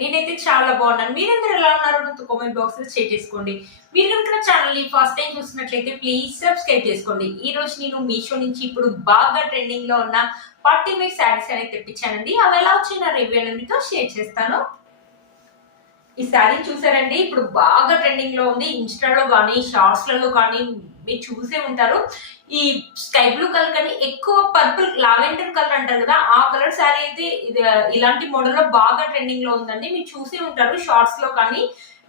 నేనైతే చాలా బాగున్నాను. మీరందరూ ఎలా ఉన్నారో నాతో కామెంట్ బాక్స్ లో షేర్ చేసుకోండి. మీరు కనుక నా ఛానల్ ని ఫస్ట్ టైం చూసినట్లయితే ప్లీజ్ సబ్స్క్రైబ్ చేసుకోండి. ఈ రోజు నేను మీషో నుంచి ఇప్పుడు బాగా ట్రెండింగ్ లో ఉన్న పార్టీ వేర్ శారీస్ అనేది తెప్పించానండి. అవి ఎలా వచ్చిన రివ్యూ అనేది మీతో షేర్ చేస్తాను. ఈ శారీ చూసారండి, ఇప్పుడు బాగా ట్రెండింగ్ లో ఉంది. ఇన్స్టాలో కానీ షార్ట్స్ లలో కానీ మీరు చూసే ఉంటారు. ఈ స్కై బ్లూ కలర్ కానీ ఎక్కువ పర్పుల్ లావెండర్ కలర్ అంటారు కదా, ఆ కలర్ శారీ అయితే ఇది ఇలాంటి మోడల్ లో బాగా ట్రెండింగ్ లో ఉందండి. మీరు చూసే ఉంటారు షార్ట్స్ లో కానీ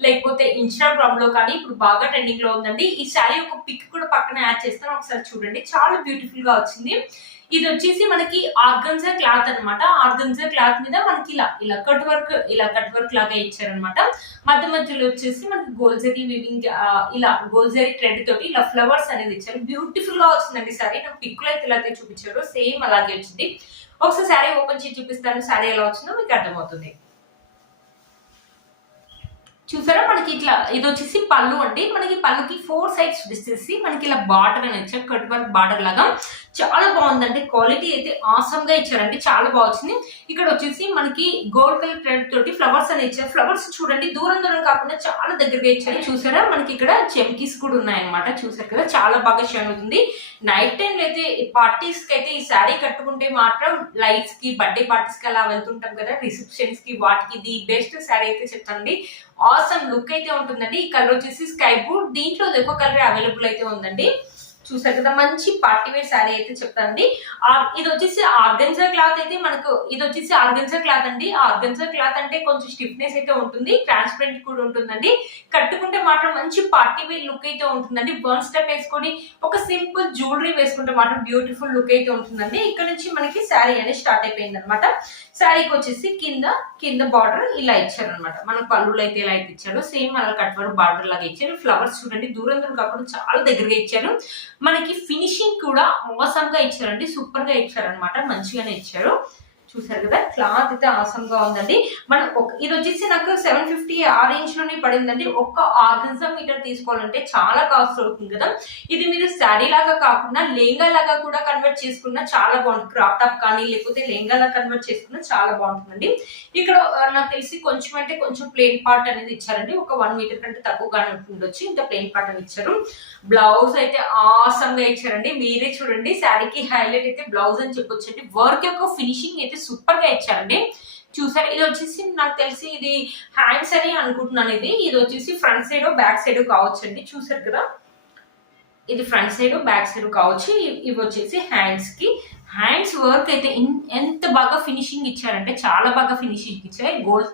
లేకపోతే ఇన్స్టాగ్రామ్ లో కానీ ఇప్పుడు బాగా ట్రెండింగ్ లో ఉందండి. ఈ శారీ ఒక పిక్ కూడా పక్కన యాడ్ చేస్తాను, ఒకసారి చూడండి. చాలా బ్యూటిఫుల్ గా వచ్చింది. ఇది వచ్చేసి మనకి ఆర్గన్జా క్లాత్ అనమాట. ఆర్గన్జా క్లాత్ మీద మనకి ఇలా కట్ వర్క్ లాగా ఇచ్చారనమాట. మధ్య మధ్యలో వచ్చేసి మనకి గోల్జరీ వివింగ్ ఇలా గోల్జరీ థ్రెడ్ తోటి ఇలా ఫ్లవర్స్ అనేది ఇచ్చారు. బ్యూటిఫుల్ గా వచ్చిందండి సారీ. నాకు పిక్కులు అయితే ఇలా చూపించారు, సేమ్ అలాగే వచ్చింది. ఒకసారి శారీ ఓపెన్ చేసి చూపిస్తాను. శారీ ఎలా వచ్చిందో మీకు అర్థమవుతుంది. చూసారా, మనకి ఇట్లా ఇది వచ్చేసి పళ్ళు అండి. మనకి పళ్ళుకి 4 సైడ్స్ వచ్చేసి మనకి ఇలా బార్డర్ అని ఇచ్చారు, కట్ వర్క్ బార్డర్ లాగా. చాలా బాగుందండి. క్వాలిటీ అయితే ఆసమ్ గా ఇచ్చారండి, చాలా బాగుంది. ఇక్కడ వచ్చేసి మనకి గోల్డ్ కలర్ థ్రెడ్ తోటి ఫ్లవర్స్ అని ఇచ్చారు. ఫ్లవర్స్ చూడండి, దూరం దూరం కాకుండా చాలా దగ్గరగా ఇచ్చారు. చూసారా, మనకి ఇక్కడ చెమ్కీస్ కూడా ఉన్నాయన్నమాట. చూసారు కదా, చాలా బాగా షైన్ అవుతుంది. నైట్ టైం అయితే పార్టీస్ కి అయితే ఈ శారీ కట్టుకుంటే మాత్రం లైట్స్ కి, బర్త్డే పార్టీస్ కి అలా వెళ్తుంటాం కదా, రిసెప్షన్స్ కి, వాటికి ది బెస్ట్ శారీ అయితే చెప్తానండి. ఆసమ్ లుక్ అయితే ఉంటుందండి. ఈ కలర్ వచ్చేసి స్కై బ్లూ, దీంట్లో ఎక్కువ కలర్ అవైలబుల్ అయితే ఉందండి. చూసారు కదా, మంచి పార్టీ వేర్ శారీ అయితే చెప్తానండి. ఇది వచ్చేసి ఆర్గన్జా క్లాత్ అయితే మనకు ఇది వచ్చేసి ఆర్గన్జా క్లాత్ అండి. ఆర్గన్జా క్లాత్ అంటే కొంచెం స్టిఫ్నెస్ అయితే ఉంటుంది, ట్రాన్స్పరెంట్ కూడా ఉంటుందండి. కట్టుకుంటే మాత్రం మంచి పార్టీ వేర్ లుక్ అయితే ఉంటుందండి. బర్న్ స్టెప్ వేసుకొని ఒక సింపుల్ జ్యువెలరీ వేసుకుంటే మాత్రం బ్యూటిఫుల్ లుక్ అయితే ఉంటుందండి. ఇక్కడ నుంచి మనకి శారీ అనేది స్టార్ట్ అయిపోయింది అనమాట. శారీకి వచ్చేసి కింద బార్డర్ ఇలా ఇచ్చారనమాట. మన పళ్ళులో అయితే ఇలా అయితే ఇచ్చారు, సేమ్ అలా కట్ వర్క్ బార్డర్ లాగా ఇచ్చారు. ఫ్లవర్స్ చూడండి, దూరం దూరం కాకుండా చాలా దగ్గరగా ఇచ్చారు. మనకి ఫినిషింగ్ కూడా మోసంగా ఇచ్చారండి, సూపర్ గా ఇచ్చారనమాట, మంచిగానే ఇచ్చారు. చూసారు కదా, క్లాత్ అయితే ఆసంగా ఉందండి. మనం ఇది వచ్చేసి నాకు 750 ఆ రేంజ్ లోనే పడిందండి. ఒక్క ఆర్గన్జా మీటర్ తీసుకోవాలంటే చాలా కాస్ట్ అవుతుంది కదా. ఇది మీరు శారీ లాగా కాకుండా లెహంగా లాగా కూడా కన్వర్ట్ చేసుకున్నా చాలా బాగుంటుంది. క్రాప్ టాప్ కానీ లేకపోతే లెహంగా లాగా కన్వర్ట్ చేసుకున్నా చాలా బాగుంటుందండి. ఇక్కడ నాకు తెలిసి కొంచెం అంటే కొంచెం ప్లెయిన్ పార్ట్ అనేది ఇచ్చారండి. ఒక 1 మీటర్ కంటే తక్కువగానే ఉండొచ్చు, ఇంత ప్లెయిన్ పార్ట్ అని ఇచ్చారు. బ్లౌజ్ అయితే ఆసంగా ఇచ్చారండి. మీరే చూడండి, శారీకి హైలైట్ అయితే బ్లౌజ్ అని చెప్పొచ్చండి. వర్క్ యొక్క ఫినిషింగ్ అయితే సూపర్ గా ఇచ్చారండి. చూసారు, ఇది వచ్చేసి నాకు తెలిసి ఇది హ్యాండ్స్ అని అనుకుంటున్నాను. ఇది వచ్చేసి ఫ్రంట్ సైడ్ బ్యాక్ సైడ్ కావచ్చు అండి. చూసారు కదా, ఇది ఫ్రంట్ సైడ్ బ్యాక్ సైడ్ కావచ్చు. ఇవి వచ్చేసి హ్యాండ్స్ వర్క్ అయితే ఎంత బాగా ఫినిషింగ్ ఇచ్చారంటే చాలా బాగా ఫినిషింగ్ ఇచ్చారు. గోల్డ్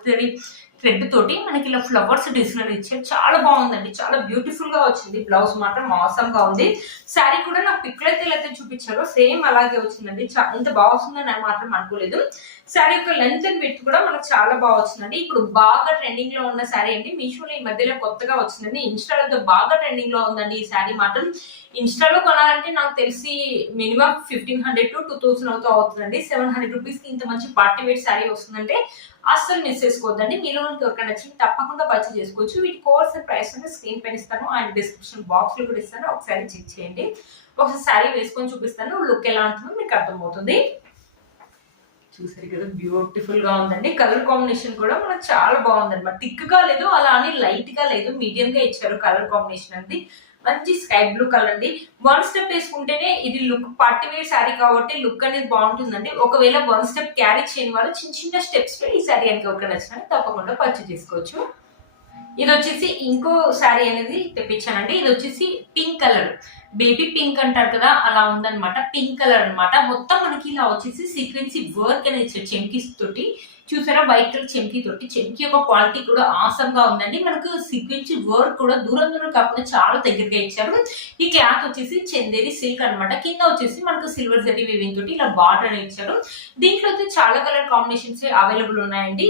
థ్రెడ్ తోటి మనకి ఇలా ఫ్లవర్స్ డిజైన్ ఇచ్చారు. చాలా బాగుందండి, చాలా బ్యూటిఫుల్ గా వచ్చింది. బ్లౌజ్ మాత్రం ఆసమ్ గా ఉంది. శారీ కూడా నాకు పిక్లు అయితే ఇలా చూపించారో సేమ్ అలాగే వచ్చిందండి. ఇంత బాగుందని మాత్రం అనుకోలేదు. శారీ యొక్క లెంత్ అండ్ విడ్త్ కూడా మనకు చాలా బాగా వచ్చిందండి. ఇప్పుడు బాగా ట్రెండింగ్ లో ఉన్న శారీ అండి. మీషోలో ఈ మధ్యలో కొత్తగా వచ్చిందండి. ఇన్స్టాలో బాగా ట్రెండింగ్ లో ఉందండి ఈ శారీ మాత్రం. ఇన్స్టాలో కొనాలంటే నాకు తెలిసి మినిమం 1500 to 2000 అవుతుందండి. 700 రూపీస్ కి ఇంత మంచి పార్టీ వేర్ శారీ వస్తుందంటే అస్సలు మిస్ చేసుకోవద్దండి. మీలో ఎవరికైనా నచ్చింది తప్పకుండా పర్చేస్ చేసుకోవచ్చు. వీటి కోర్స్ ప్రైస్ అనేది స్క్రీన్ పైన ఇస్తాను అండ్ డిస్క్రిప్షన్ బాక్స్ లో కూడా ఇస్తాను, ఒకసారి చెక్ చేయండి. ఒకసారి శారీ వేసుకొని చూపిస్తాను, లుక్ ఎలా ఉంటుందో మీకు అర్థమవుతుంది. చూసారు కదా, బ్యూటిఫుల్ గా ఉందండి. కలర్ కాంబినేషన్ కూడా మనకు చాలా బాగుంది అనమాట. థిక్ గా లేదు, అలా అని లైట్ గా లేదు, మీడియం గా ఇచ్చారు కలర్ కాంబినేషన్ అండి. మంచి స్కై బ్లూ కలర్ అండి. 1 స్టెప్ వేసుకుంటేనే ఇది లుక్ పార్టీ వేర్ శారీ కాబట్టి లుక్ అనేది బాగుంటుందండి. ఒకవేళ 1 స్టెప్ క్యారీ చేయని వాళ్ళు చిన్న స్టెప్స్ ఈ శారీ కనుక ఎవరికైనా నచ్చినా తప్పకుండా పర్చేస్ చేసుకోవచ్చు. ఇది వచ్చేసి ఇంకో శారీ అనేది తెప్పించానండి. ఇది వచ్చేసి పింక్ కలర్, బేబీ పింక్ అంటారు కదా, అలా ఉందన్నమాట. పింక్ కలర్ అనమాట. మొత్తం మనకి ఇలా వచ్చేసి సీక్వెన్సీ వర్క్ అనేది ఇచ్చారు చెంకీస్ తోటి. చూసారా, వైట్ కలర్ చెంకీ తోటి. చెంకీ యొక్క క్వాలిటీ కూడా ఆసమ్ గా ఉందండి. మనకు సీక్వెన్సీ వర్క్ కూడా దూరం కాకుండా చాలా దగ్గరగా ఇచ్చారు. ఈ క్లాత్ వచ్చేసి చందేరి సిల్క్ అనమాట. కింద వచ్చేసి మనకు సిల్వర్ జరీ వీవింగ్ తోటి ఇలా బార్డర్ అని ఇచ్చారు. దీంట్లో అయితే చాలా కలర్ కాంబినేషన్స్ అవైలబుల్ ఉన్నాయండి.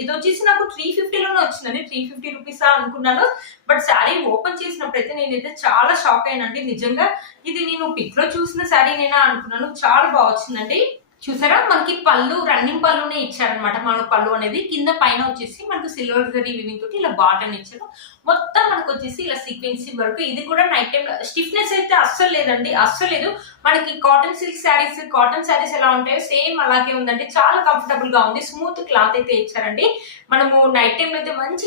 ఇది వచ్చేసి నాకు 350 లోనే వచ్చిందండి. 350 రూపీస్ అనుకున్నాను, బట్ శారీ ఓపెన్ చేసినప్పుడైతే నేనైతే చాలా షాక్ అయినండి. నిజంగా ఇది నేను పిక్ లో చూసిన శారీ నేనా అనుకున్నాను. చాలా బాగా వచ్చిందండి. చూసారా మనకి పళ్ళు రన్నింగ్ పళ్ళునే ఇచ్చారనమాట. మన పళ్ళు అనేది కింద పైన వచ్చేసి మనకు సిల్వర్ జరీ వీవింగ్ తోటి ఇలా బాటన్ ఇచ్చారు. మొత్తం మనకు వచ్చేసి ఇలా సీక్వెన్సీ వర్క్. ఇది కూడా నైట్ టైం స్టిఫ్నెస్ అయితే అస్సలు లేదండి, అస్సలు లేదు. మనకి cotton silk saris, cotton saris ఎలా ఉంటాయో సేమ్ అలాగే ఉందండి. చాలా కంఫర్టబుల్ గా ఉంది. స్మూత్ క్లాత్ అయితే ఇచ్చారండి. మనము నైట్ టైం అయితే మంచి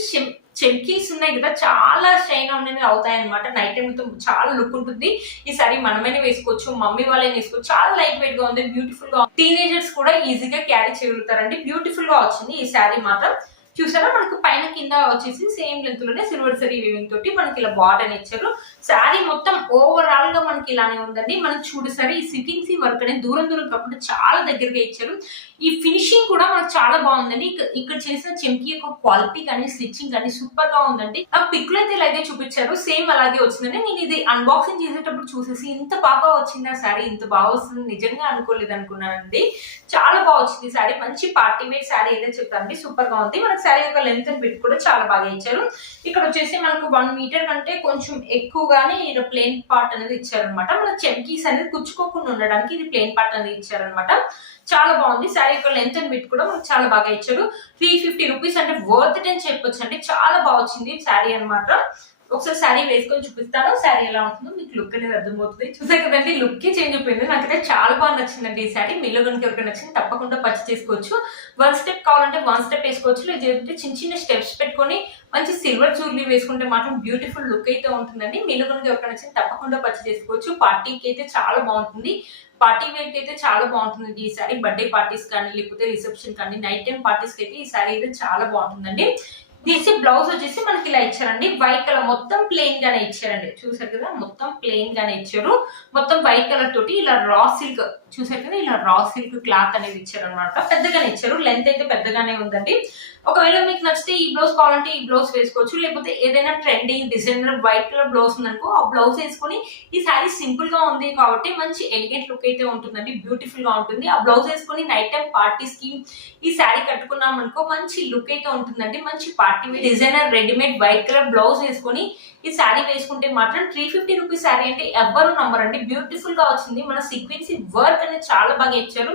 చెమ్కీస్ ఉన్నాయి కదా, చాలా షైన్ అనేది అవుతాయి అనమాట. నైట్ టైం అయితే చాలా లుక్ ఉంటుంది. ఈ సారీ మనమైనా వేసుకోవచ్చు, మమ్మీ వాళ్ళైనా వేసుకోవచ్చు. చాలా లైట్ వెయిట్ గా ఉంది, బ్యూటిఫుల్ గా. టీనేజర్స్ కూడా ఈజీగా క్యారీ చేయగలుగుతారండి. బ్యూటిఫుల్ గా వచ్చింది ఈ శారీ మాత్రం. చూసారా మనకు పైన కింద వచ్చేసి సేమ్ లెంత్ లోనే సిల్వర్ జరీ వీవింగ్ తోటి మనకి ఇలా బాటన్ ఇచ్చారు. శారీ మొత్తం ఓవరాల్ గా మనకి ఇలానే ఉందండి. మనం చూడసరి ఈ సీక్వెన్సీ వర్క్ అనేది దూరం దూరం కాకుండా చాలా దగ్గరగా ఇచ్చారు. ఈ ఫినిషింగ్ కూడా మనకు చాలా బాగుందండి. ఇక్కడ చేసిన చెంకి యొక్క క్వాలిటీ కానీ స్టిచ్చింగ్ కానీ సూపర్ గా ఉందండి. ఆ పిక్ లో అయితే ఇలా అయితే చూపించారు, సేమ్ అలాగే వచ్చిందండి. నేను ఇది అన్బాక్సింగ్ చేసేటప్పుడు చూసేసి ఇంత బాగా వచ్చింది ఆ శారీ, ఇంత బాగా వస్తుంది నిజంగా అనుకోలేదు అనుకున్నానండి. చాలా బాగా వచ్చింది శారీ. మంచి పార్టీ వేర్ శారీ ఏదైతే చెప్తానండి, సూపర్ గా ఉంది. మనకి శారీ యొక్క లెంత్ అండ్ బిట్ కూడా చాలా బాగా ఇచ్చారు. ఇక్కడ వచ్చేసి మనకు 1 మీటర్ కంటే కొంచెం ఎక్కువగానే ఇలా ప్లెయిన్ పార్ట్ అనేది ఇచ్చారనమాట. మన చెంకీస్ అనేది కుచ్చుకోకుండా ఉండడానికి ఇది ప్లెయిన్ పార్ట్ అనేది ఇచ్చారనమాట. చాలా బాగుంది. శారీ యొక్క లెంత్ అండ్ బిట్ కూడా మనకు చాలా బాగా ఇచ్చారు. 350 రూపీస్ అంటే వర్త్ ఇట్ అని చెప్పొచ్చు అండి. చాలా బాగా వచ్చింది శారీ అనమాట. ఒకసారి శారీ వేసుకొని చూపిస్తాను, శారీ ఎలా ఉంటుందో మీకు లుక్ అనేది అర్థమవుతుంది. చూసే కదండి, లుక్ చేంజ్ అయిపోయింది. నాకైతే చాలా బాగా నచ్చిందండి ఈ శారీ. మీలో కనుక ఎవరికైనా నచ్చింది తప్పకుండా పర్చేస్ చేసుకోవచ్చు. 1 స్టెప్ కావాలంటే 1 స్టెప్ వేసుకోవచ్చు, లేదంటే చిన్న చిన్న స్టెప్స్ పెట్టుకొని మంచి సిల్వర్ జ్యువెలరీ వేసుకుంటే మాత్రం బ్యూటిఫుల్ లుక్ అయితే ఉంటుందండి. మీలో కనుక ఎవరికైనా నచ్చింది తప్పకుండా పర్చేస్ చేసుకోవచ్చు. పార్టీకి అయితే చాలా బాగుంటుంది, పార్టీ వేర్ కి అయితే చాలా బాగుంటుంది ఈ సారీ. బర్త్డే పార్టీస్ కానీ లేకపోతే రిసెప్షన్ కానీ నైట్ టైం పార్టీస్ కి అయితే ఈ సారీ అయితే చాలా బాగుంటుందండి. దీని బ్లౌజ్ వచ్చేసి మనకి ఇలా ఇచ్చారండి. వైట్ కలర్ మొత్తం ప్లెయిన్ గానే ఇచ్చారండి. చూసారు కదా, మొత్తం ప్లెయిన్ గానే ఇచ్చారు. మొత్తం వైట్ కలర్ తోటి ఇలా రా సిల్క్, చూసారు కదా, ఇలా రా సిల్క్ క్లాత్ అనేది ఇచ్చారు అనమాట. పెద్దగానే ఇచ్చారు, లెంత్ అయితే పెద్దగానే ఉందండి. ఒకవేళ మీకు నచ్చితే ఈ బ్లౌజ్ కావాలంటే ఈ బ్లౌజ్ వేసుకోవచ్చు, లేకపోతే ఏదైనా trending designer white colour blouse ఉందనుకో ఆ బ్లౌజ్ వేసుకొని, ఈ శారీ సింపుల్ గా ఉంది కాబట్టి మంచి ఎలిగెంట్ లుక్ అయితే ఉంటుందండి, బ్యూటిఫుల్ గా ఉంటుంది. ఆ బ్లౌజ్ వేసుకొని నైట్ టైం పార్టీస్ కి ఈ శారీ కట్టుకున్నాం అనుకో మంచి లుక్ అయితే ఉంటుందండి. మంచి party designer readymade white colour blouse వేసుకొని ఈ శారీ వేసుకుంటే మాత్రం 350 రూపీస్ శారీ అంటే ఎవ్వరు నమ్మరండి. బ్యూటిఫుల్ గా వచ్చింది. మన సీక్వెన్సీ వర్క్ అనేది చాలా బాగా ఇచ్చారు.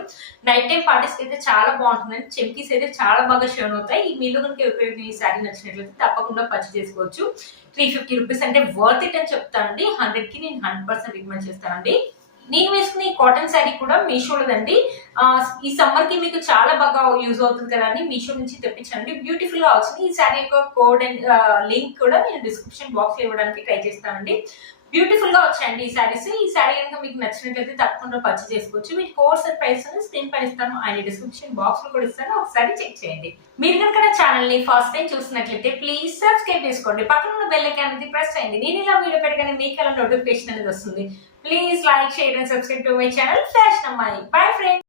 నైట్ టైం పార్టీస్ అయితే చాలా బాగుంటుందండి. చెంకీస్ అయితే చాలా బాగా షోన్ అవుతాయి. ఈ మీలో కనుక ఎవరైనా ఈ శారీ నచ్చినట్లయితే తప్పకుండా పర్చేస్ చేసుకోవచ్చు. 350 రూపీస్ అంటే వర్త్ ఇట్ అని చెప్తానండి. 100 కి నేను 100% రికమెండ్ చేస్తానండి. నేను వేసుకున్న ఈ కాటన్ శారీ కూడా మీషోలోదండి. ఈ సమ్మర్ కి మీకు చాలా బాగా యూజ్ అవుతుంది కదా అని మీషో నుంచి తెప్పించండి. బ్యూటిఫుల్ గా వచ్చింది. ఈ శారీ యొక్క కోడ్ అండ్ లింక్ కూడా నేను డిస్క్రిప్షన్ బాక్స్ లో ఇవ్వడానికి ట్రై చేస్తానండి. బ్యూటిఫుల్ గా వచ్చాయండి ఈ శారీస్. ఈ శారీ కనుక మీకు నచ్చినట్లయితే తప్పకుండా పర్చేస్ చేసుకోవచ్చు. మీకు కోర్స్ అండ్ ప్రైస్ స్క్రీన్ పైన ఇస్తాను, ఆయన డిస్క్రిప్షన్ బాక్స్ లో కూడా ఇస్తాను, ఒకసారి చెక్ చేయండి. మీరు కనుక నా ఛానల్ ని ఫస్ట్ టైం చూసినట్లయితే ప్లీజ్ సబ్స్క్రైబ్ చేసుకోండి. పక్కన ఉన్న బెల్ ఐకాన్ అనేది ప్రెస్ చేయండి. నేను ఇలా వీడియో పెట్టగానే మీకు అలా నోటిఫికేషన్ అనేది వస్తుంది. Please like, share and subscribe to my channel Fashion Ammai. Bye friends.